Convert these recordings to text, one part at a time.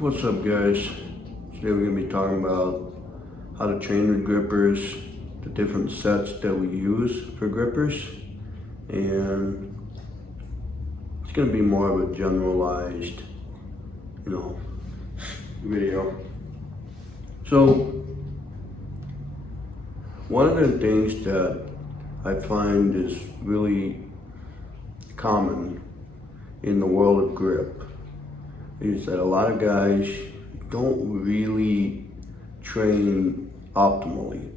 What's up, guys? Today we're going to be talking about how to train with grippers, the different sets that we use for grippers, and it's going to be more of a generalized, video. So, one of the things that I find is really common in the world of grip is that a lot of guys don't really train optimally,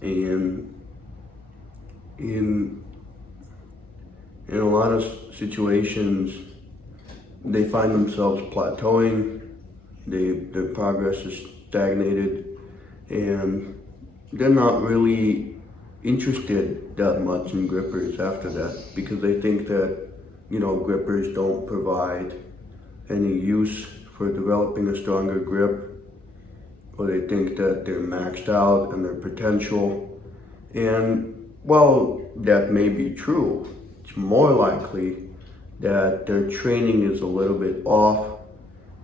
and in a lot of situations they find themselves plateauing, their progress is stagnated, and they're not really interested that much in grippers after that, because they think that grippers don't provide any use for developing a stronger grip, or they think that they're maxed out and their potential. And while that may be true, it's more likely that their training is a little bit off,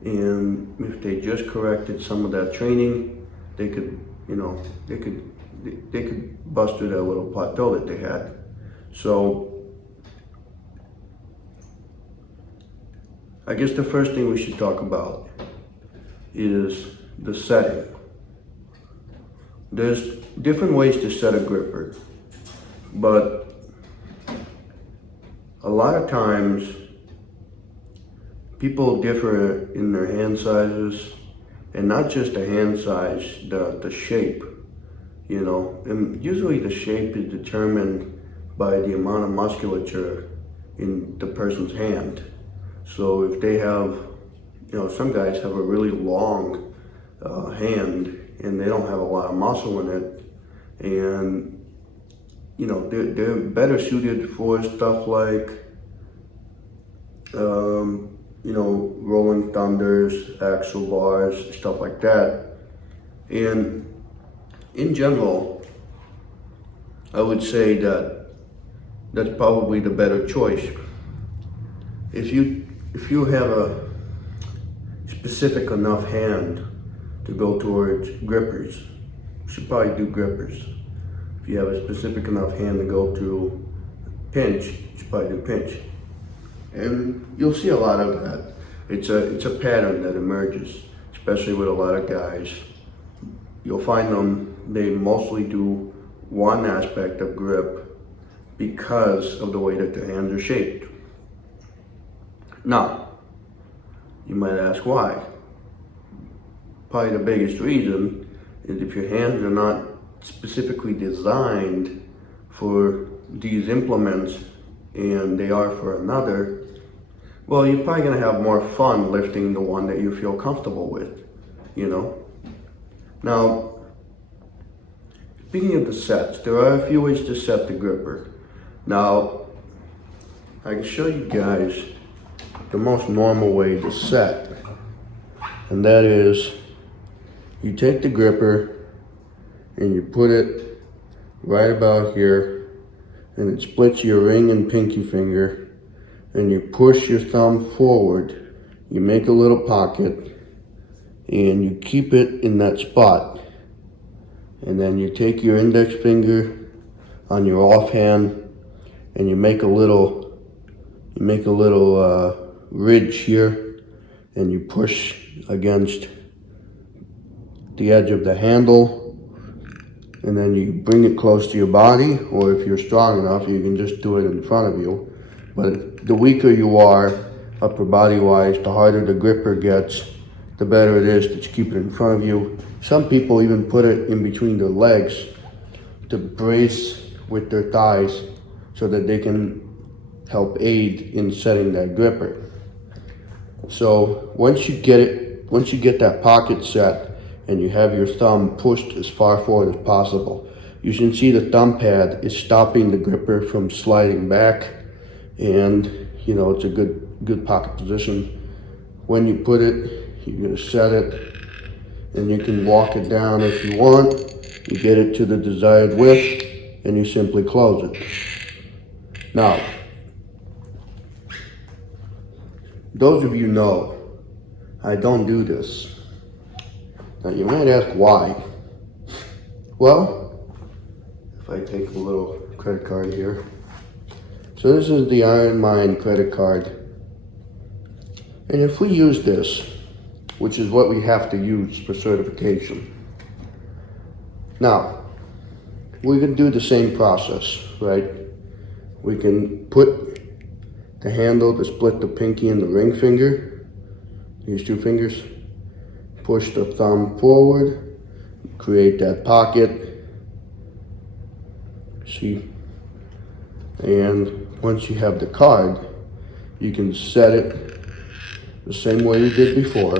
and if they just corrected some of that training, they could bust through that little plateau that they had. So I guess the first thing we should talk about is the setting. There's different ways to set a gripper, but a lot of times people differ in their hand sizes, and not just the hand size, the shape, and usually the shape is determined by the amount of musculature in the person's hand. So if they have, some guys have a really long hand and they don't have a lot of muscle in it, and they're better suited for stuff like rolling thunders, axle bars, stuff like that. And in general, I would say that that's probably the better choice. If you have a specific enough hand to go towards grippers, you should probably do grippers. If you have a specific enough hand to go to pinch, you should probably do pinch. And you'll see a lot of that. It's a pattern that emerges, especially with a lot of guys. You'll find they mostly do one aspect of grip because of the way that their hands are shaped. Now, you might ask why. Probably the biggest reason is if your hands are not specifically designed for these implements and they are for another, well, you're probably going to have more fun lifting the one that you feel comfortable with, Now, speaking of the sets, there are a few ways to set the gripper. Now, I can show you guys the most normal way to set, and that is you take the gripper and you put it right about here, and it splits your ring and pinky finger, and you push your thumb forward, you make a little pocket, and you keep it in that spot, and then you take your index finger on your offhand and you make a little ridge here, and you push against the edge of the handle, and then you bring it close to your body, or if you're strong enough you can just do it in front of you. But the weaker you are upper body wise, the harder the gripper gets, the better it is that you keep it in front of you. Some people even put it in between their legs to brace with their thighs so that they can help aid in setting that gripper. So once you get that pocket set and you have your thumb pushed as far forward as possible, you can see the thumb pad is stopping the gripper from sliding back, and it's a good pocket position. When you put it, you're going to set it, and you can walk it down if you want. You get it to the desired width and you simply close it. Now, those of you know I don't do this. Now you might ask why. Well, if I take a little credit card here. So this is the Iron Mind credit card. And if we use this, which is what we have to use for certification. Now, we can do the same process, right? We can put the handle to split the pinky and the ring finger, these two fingers, push the thumb forward, create that pocket, see? And once you have the card, you can set it the same way you did before.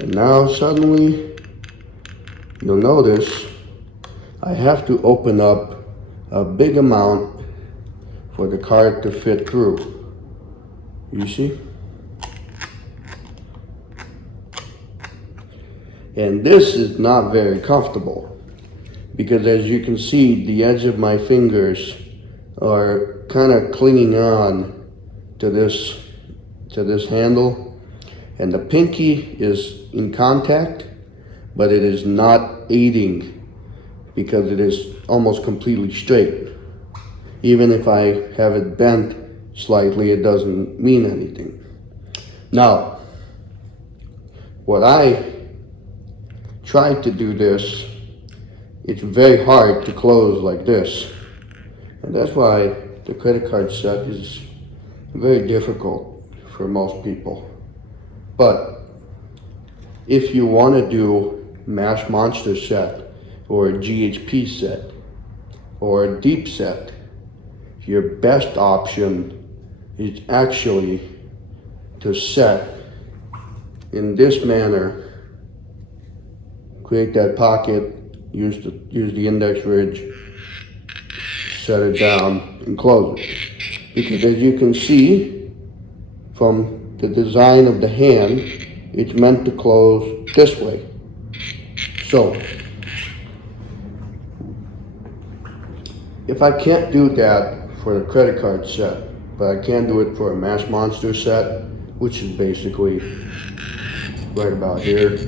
And now suddenly, you'll notice I have to open up a big amount for the card to fit through. You see? And this is not very comfortable because as you can see, the edge of my fingers are kind of clinging on to this handle, and the pinky is in contact, but it is not aiding because it is almost completely straight. Even if I have it bent slightly, it doesn't mean anything. Now, what I tried to do this, it's very hard to close like this. And that's why the credit card set is very difficult for most people. But if you want to do Mash Monster set or GHP set or Deep set, your best option is actually to set in this manner. Create that pocket, use the index ridge, set it down and close it. Because as you can see from the design of the hand, it's meant to close this way. So, if I can't do that for the credit card set, but I can do it for a Mash Monster set, which is basically right about here.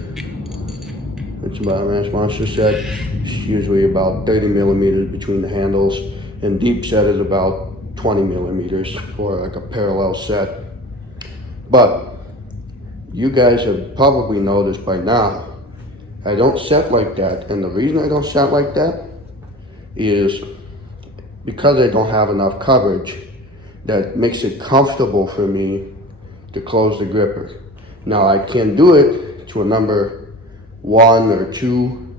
It's about a Mash Monster set. It's usually about 30 millimeters between the handles, and Deep set is about 20 millimeters for like a parallel set. But you guys have probably noticed by now, I don't set like that, and the reason I don't set like that is because I don't have enough coverage that makes it comfortable for me to close the gripper. Now I can do it to a number 1 or 2,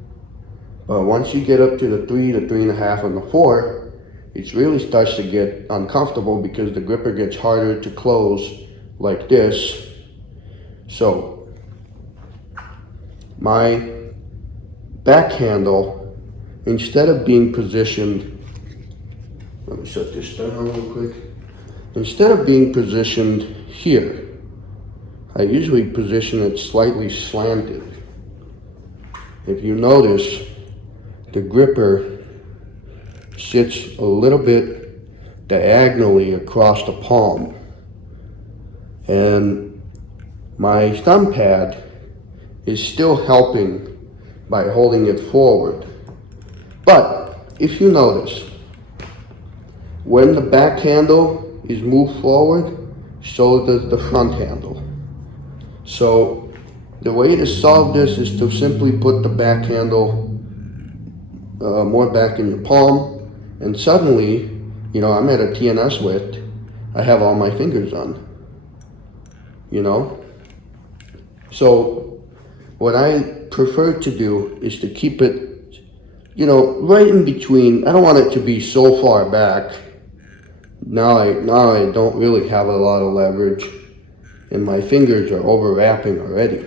but once you get up to the 3, the 3.5, and the 4, it really starts to get uncomfortable because the gripper gets harder to close like this. So my back handle, instead of being positioned, let me shut this down real quick. Instead of being positioned here, I usually position it slightly slanted. If you notice, the gripper sits a little bit diagonally across the palm. And my thumb pad is still helping by holding it forward. But if you notice, when the back handle is moved forward, so does the front handle. So the way to solve this is to simply put the back handle more back in your palm, and suddenly, you know, I'm at a TNS width, I have all my fingers on, you know? So what I prefer to do is to keep it, you know, right in between. I don't want it to be so far back. Now I don't really have a lot of leverage, and my fingers are overlapping already.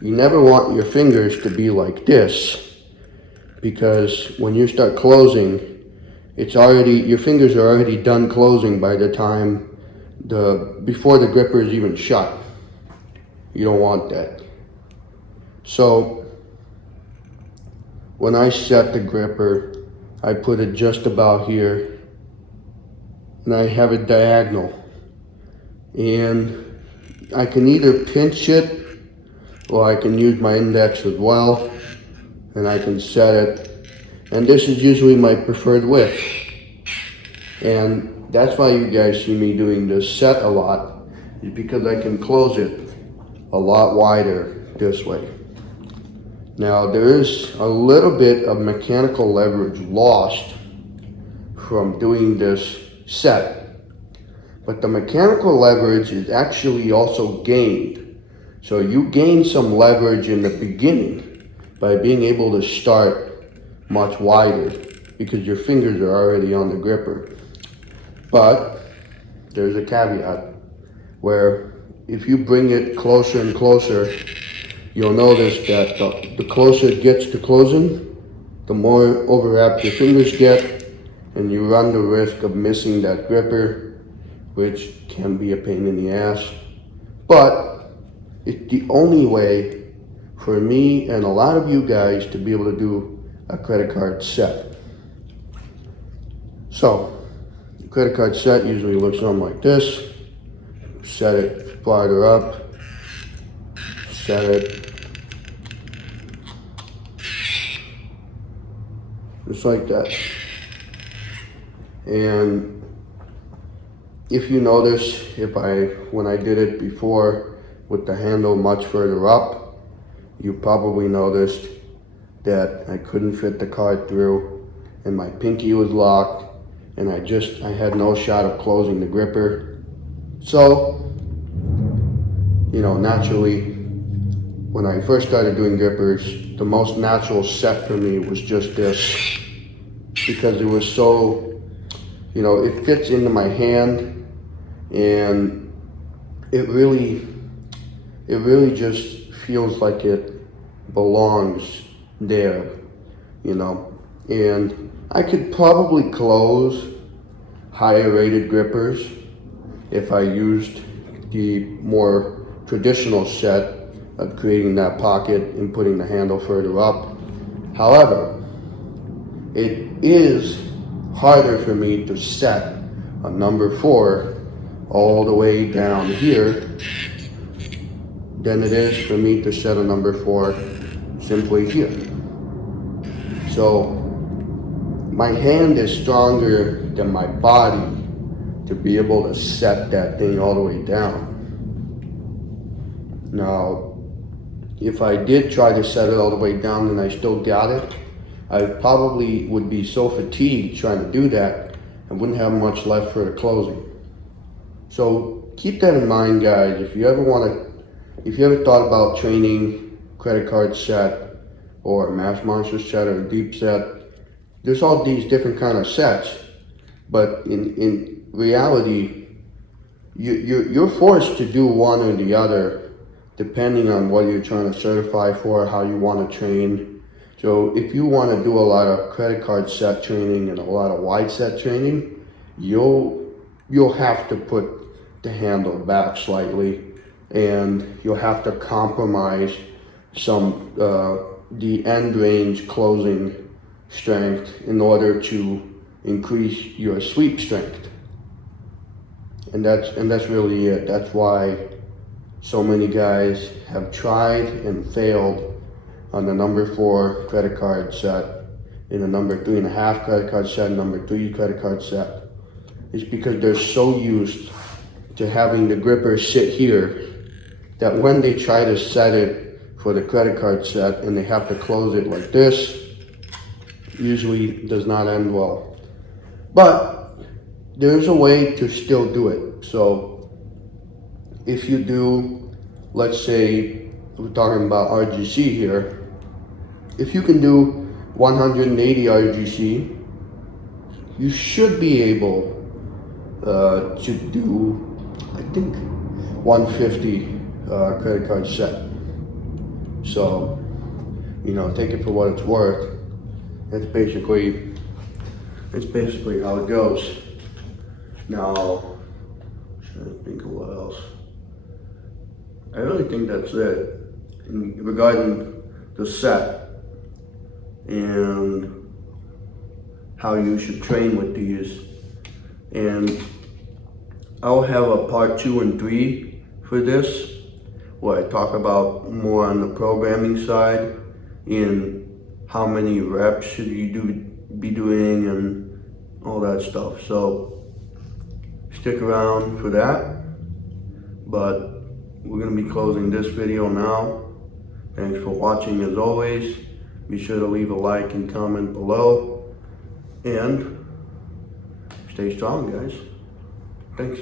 You never want your fingers to be like this, because when you start closing, your fingers are already done closing by the time before the gripper is even shut. You don't want that. So when I set the gripper, I put it just about here, and I have it diagonal. And I can either pinch it or I can use my index as well, and I can set it. And this is usually my preferred width. And that's why you guys see me doing this set a lot, is because I can close it a lot wider this way. Now there is a little bit of mechanical leverage lost from doing this set, but the mechanical leverage is actually also gained. So you gain some leverage in the beginning by being able to start much wider because your fingers are already on the gripper. But there's a caveat where if you bring it closer and closer, you'll notice that the closer it gets to closing, the more overwrapped your fingers get, and you run the risk of missing that gripper, which can be a pain in the ass. But it's the only way for me and a lot of you guys to be able to do a credit card set. So, the credit card set usually looks something like this. Set it farther up, set it just like that. And if you notice, when I did it before with the handle much further up, you probably noticed that I couldn't fit the card through and my pinky was locked and I had no shot of closing the gripper. So, naturally, when I first started doing grippers, the most natural set for me was just this, because it was so, it fits into my hand, and it really just feels like it belongs there, and I could probably close higher rated grippers if I used the more traditional set of creating that pocket and putting the handle further up. However, it is harder for me to set a number 4 all the way down here than it is for me to set a number 4 simply here. So my hand is stronger than my body to be able to set that thing all the way down. Now, if I did try to set it all the way down and I still got it, I probably would be so fatigued trying to do that, I wouldn't have much left for the closing. So keep that in mind, guys. If you ever thought about training credit card set or Mass Monster set or a deep set, there's all these different kind of sets, but in reality, you're forced to do one or the other depending on what you're trying to certify for, how you want to train. So if you want to do a lot of credit card set training and a lot of wide set training, you'll have to put the handle back slightly, and you'll have to compromise some the end range closing strength in order to increase your sweep strength. And that's really it. That's why so many guys have tried and failed on the number 4 credit card set, in the number 3.5 credit card set, number 3 credit card set. It's because they're so used to having the gripper sit here that when they try to set it for the credit card set and they have to close it like this, usually does not end well. But there's a way to still do it. So if you do, let's say we're talking about RGC here, if you can do 180 RGC, you should be able to do, I think, 150 credit card set. So, take it for what it's worth. That's basically how it goes. Now, I'm trying to think of what else. I really think that's it regarding the set and how you should train with these. And I'll have a part 2 and 3 for this, where I talk about more on the programming side in how many reps should you be doing and all that stuff. So stick around for that. But we're going to be closing this video now. Thanks for watching as always. Be sure to leave a like and comment below. And stay strong, guys. Thanks.